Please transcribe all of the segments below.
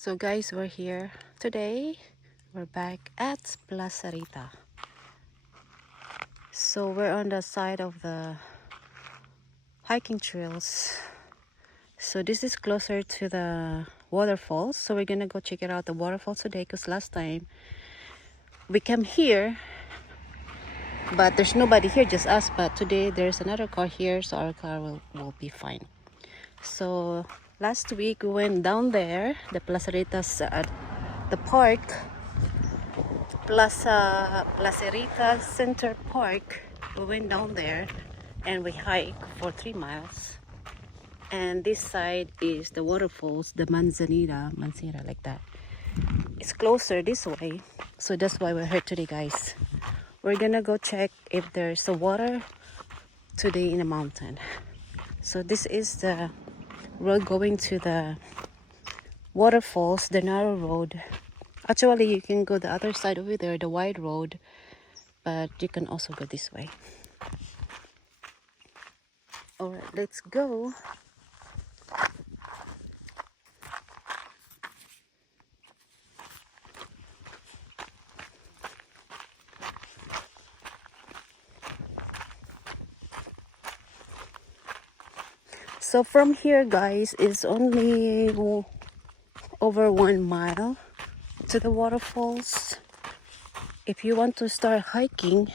So guys, we're here today. We're back at Placerita. So we're on the side of the hiking trails. So this is closer to the waterfalls. So we're gonna go check it out the waterfalls today because last time we came here but there's nobody here, just us. But today there's another car here, so our car will be fine. So last week we went down there, the Placeritas, the park, Placerita Center Park. We went down there and we hiked for 3 miles. And this side is the waterfalls, the Manzanita, like that. It's closer this way, so that's why we're here today, guys. We're gonna go check if there's a water today in the mountain. So this is the road going to the waterfalls, the narrow road. Actually, you can go the other side over there, the wide road, but you can also go this way. All right, let's go. So from here, guys, is only over 1 mile to the waterfalls. If you want to start hiking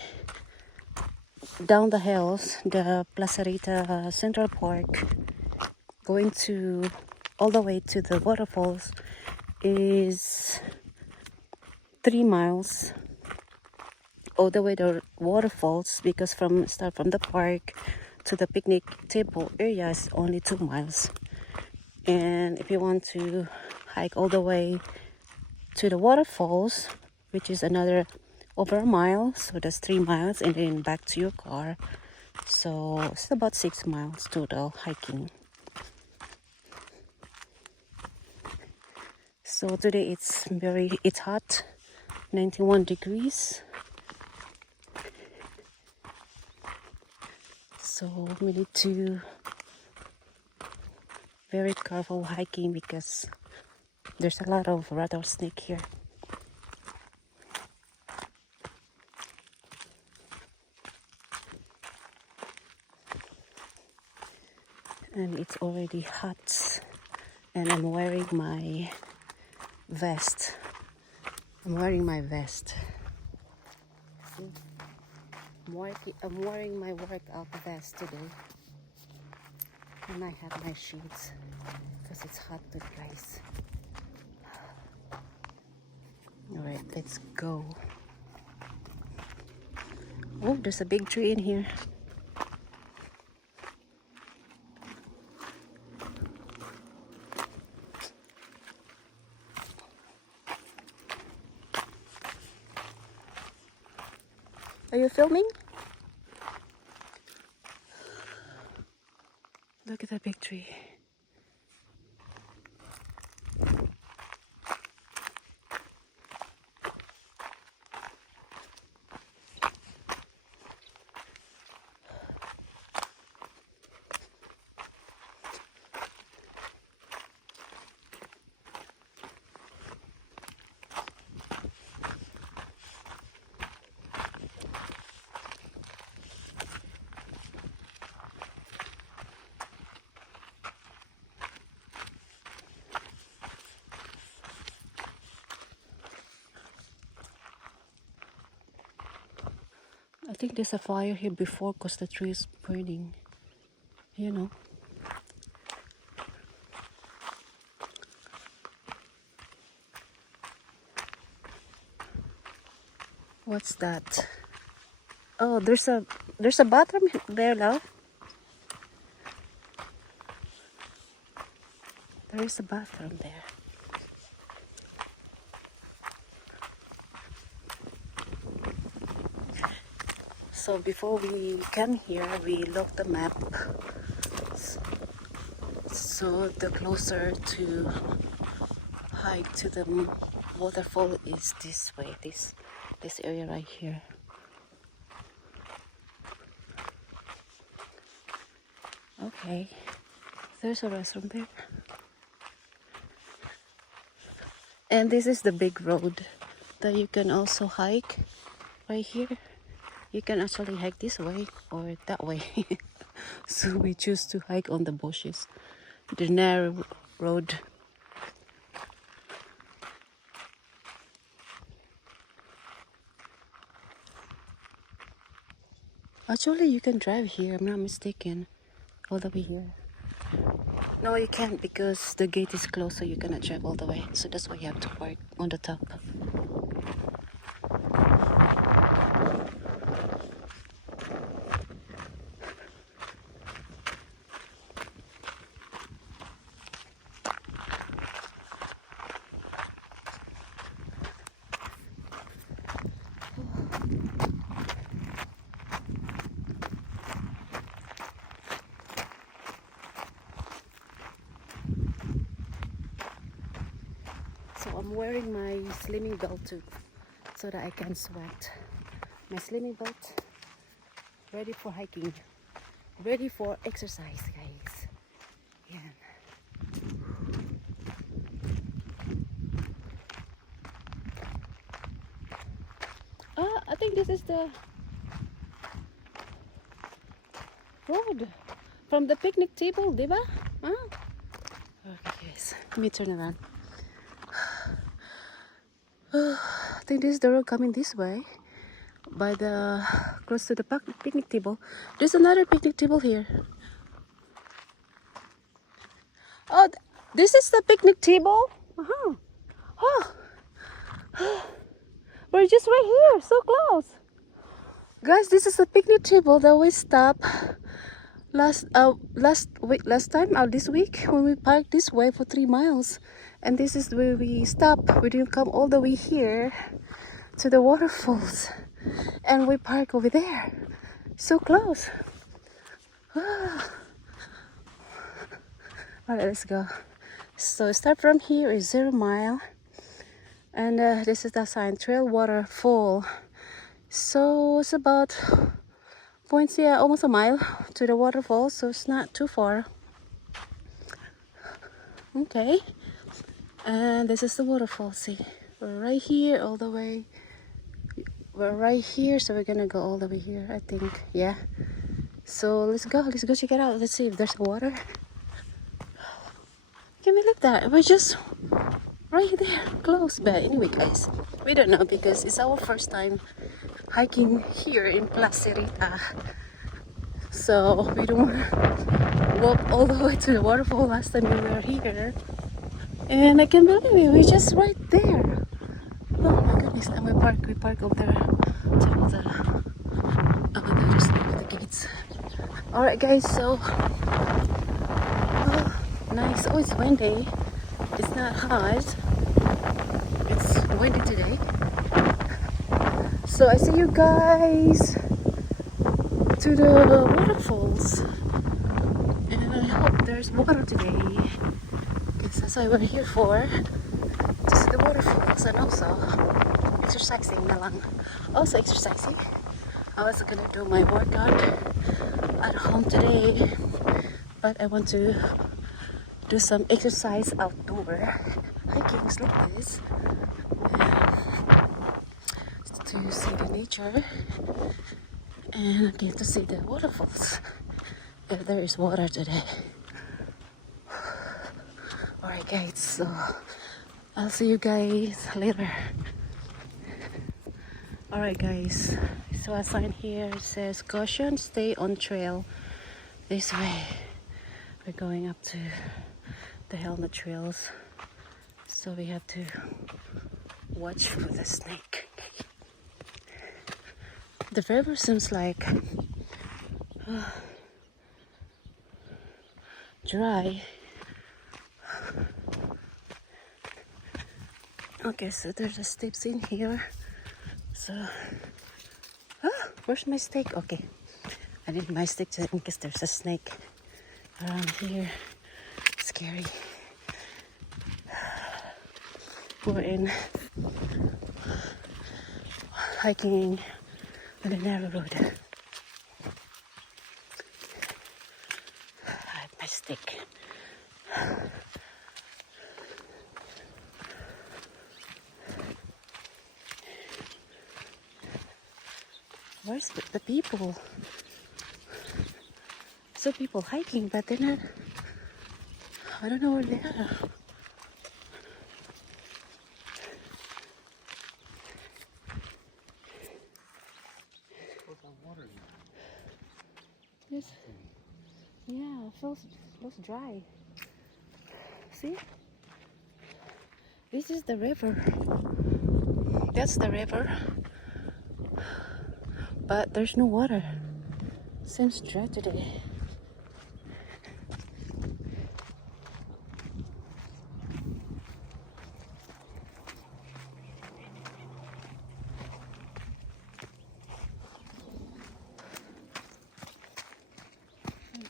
down the hills, the Placerita Central Park, going to all the way to the waterfalls is 3 miles all the way to waterfalls, because start from the park to the picnic table area is only 2 miles. And if you want to hike all the way to the waterfalls, which is another over a mile, so that's 3 miles, and then back to your car, so it's about 6 miles total hiking. So today it's hot, 91 degrees. So we need to very careful hiking because there's a lot of rattlesnake here. And it's already hot, and I'm wearing my vest. See? I'm wearing my workout vest today, and I have my shoes because it's hot today, guys. All right, let's go. Oh, there's a big tree in here. Are you filming? Look at that big tree. I think there's a fire here before because the tree is burning, you know. What's that? Oh, there's a bathroom there, love. There is a bathroom there. So before we come here, we looked the map. So the closer to hike to the waterfall is this way, this area right here. Okay, there's a restroom there. And this is the big road that you can also hike right here. You can actually hike this way or that way. So we choose to hike on the bushes, the narrow road. Actually, you can drive here, I'm not mistaken, all the way here. No, you can't because the gate is closed, so you cannot drive all the way. So that's why you have to park on the top. So I'm wearing my slimming belt too, so that I can sweat. My slimming belt, ready for hiking, ready for exercise, guys. Yeah. I think this is the road from the picnic table, diba? Huh? Okay, guys, let me turn around. I think this is the road coming this way, by the close to the picnic table. There's another picnic table here. Oh, this is the picnic table. Uh-huh. Oh, we're just right here, so close. Guys, this is the picnic table that we stopped last time this week when we parked this way for 3 miles, and this is where we stopped. We didn't come all the way here to the waterfalls, and we park over there, so close. All right, let's go. So start from here is 0 mile, and this is the sign Trail Waterfall. So it's about points, yeah, almost a mile to the waterfall, so it's not too far. Okay, and this is the waterfall. See, we're right here all the way. We're right here, so we're gonna go all the way here, I think. Yeah, so let's go check it out. Let's see if there's water. Can we look that? We're just right there, close. But anyway, guys, we don't know because it's our first time hiking here in Placerita, so we don't want to walk all the way to the waterfall. Last time we were here, and I can't believe it, we're just right there. Oh my goodness. And we park over there to the other side of the gates. All right, guys, so nice. Oh, it's windy. It's not hot, it's windy today. So I see you guys to the waterfalls, and I hope there's water today, because that's why we're here for, to see the waterfalls and also exercising na lang. Also exercising. I was gonna do my workout at home today, but I want to do some exercise outdoor hikings like this, to see the nature and get to see the waterfalls if there is water today. Alright, guys, so I'll see you guys later. Alright, guys, so a sign here, it says caution, stay on trail this way. We're going up to the helmet trails, so we have to watch for the snake. The river seems like dry. Okay, so there's a steps in here. So, where's my stick? Okay, I need my stick in case there's a snake around here. Scary. We're in hiking on a narrow road. I have my stick. Where's the people? So people hiking, but they're not. I don't know where they are. This, yeah, feels dry. See? This is the river. That's the river. But there's no water. Seems dry today.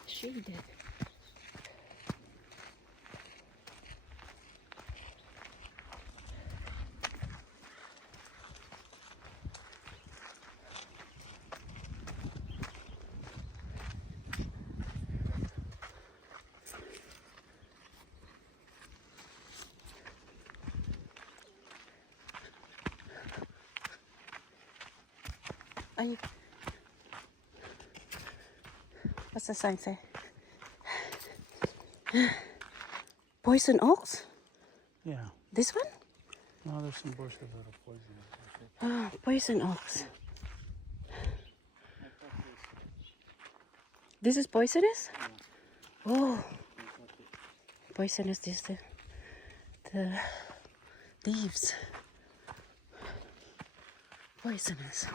Shaded. Ay. What's the sign say? Poison oaks? Yeah. This one? No, there's some bushes that are poisonous. Oh, poison oaks. This is poisonous? Oh. Poisonous is the leaves. Poisonous.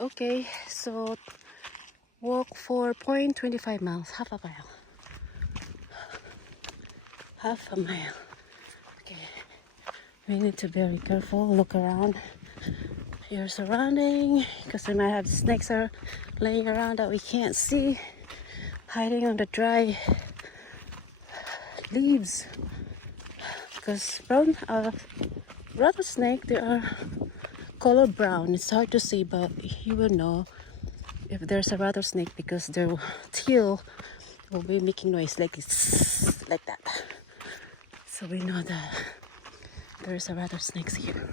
Okay, so walk for 0.25 miles, half a mile. Half a mile. Okay, we need to be very careful, look around your surrounding, because we might have snakes are laying around that we can't see, hiding on the dry leaves. Because brown rattlesnake, they are color brown. It's hard to see, but you will know if there's a rattlesnake because their tail will be making noise like it's like that. So we know that there's a rattlesnake here.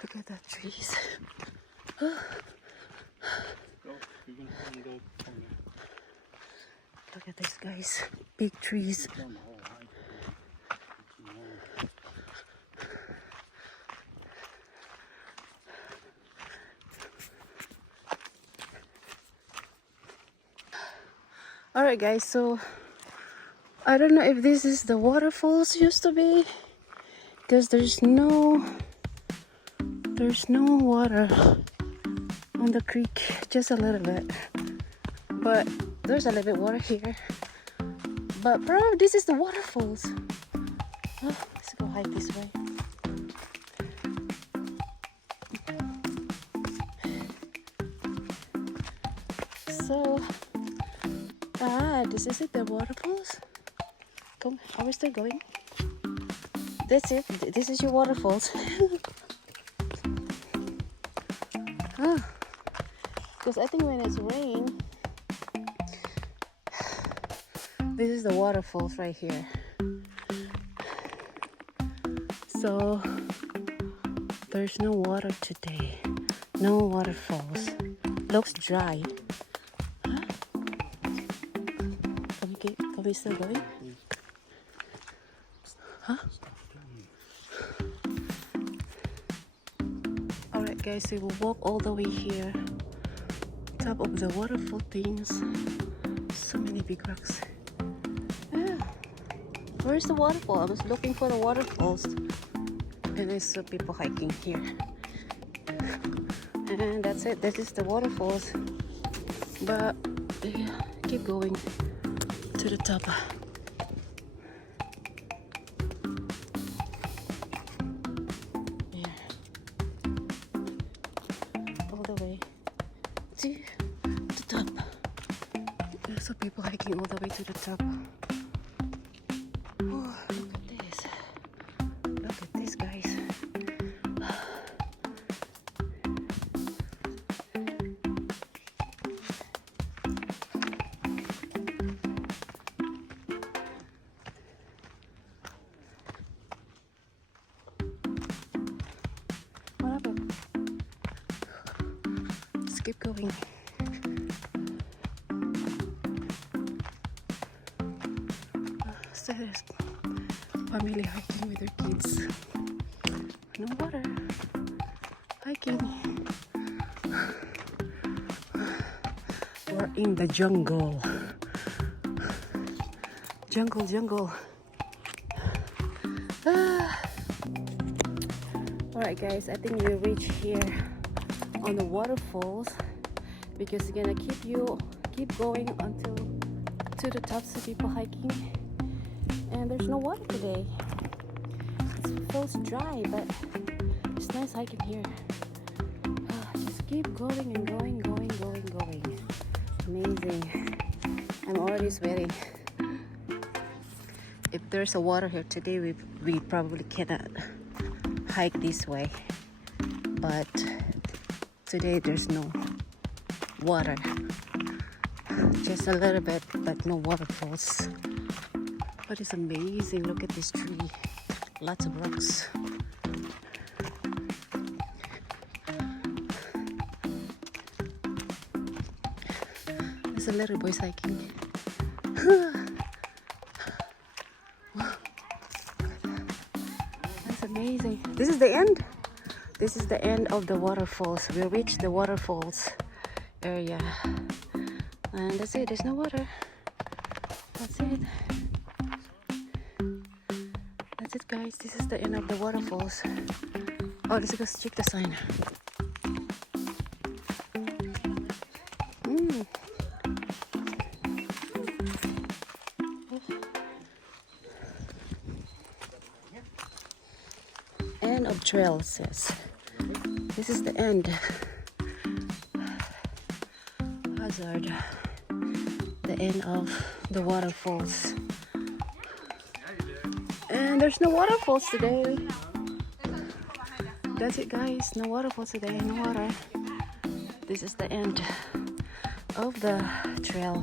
Look at the trees. Look at these guys, big trees. Alright guys, so I don't know if this is the waterfalls used to be, because there's no water on the creek, just a little bit, but there's a little bit water here. But bro, this is the waterfalls. Oh, let's go hike this way. So this is it, the waterfalls. Come, are we still going? That's it. This is your waterfalls. Because I think when it's rain, this is the waterfalls right here. So there's no water today. No waterfalls. Looks dry. Can we still going? Huh? Alright guys, so we'll walk all the way here. Top of the waterfall things. So many big rocks. Yeah. Where's the waterfall? I was looking for the waterfalls. And I saw people hiking here. And that's it. This is the waterfalls. But yeah, keep going to the top. Yeah. All the way to the top. There's some people hiking all the way to the top. Oh, look at this. keep going. So there's family hiking with their kids. No water. Hiking. We're in the jungle. Jungle. Alright guys, I think we reached here on the waterfalls because it's gonna keep going until to the top so people hiking, and there's no water today. It feels dry, but it's nice hiking here. Just keep going and going. Amazing. I'm already sweating. If there's a water here today, we probably cannot hike this way, but today there's no water, just a little bit, but no waterfalls. But it's amazing. Look at this tree, lots of rocks. There's a little boy hiking. That's amazing. This is the end. This is the end of the waterfalls. We reached the waterfalls area, and that's it. There's no water. That's it. That's it, guys. This is the end of the waterfalls. Oh, let's go check the sign. End of trail, says. This is the end. Hazard. The end of the waterfalls. And there's no waterfalls today. That's it, guys. No waterfalls today. No water. This is the end of the trail.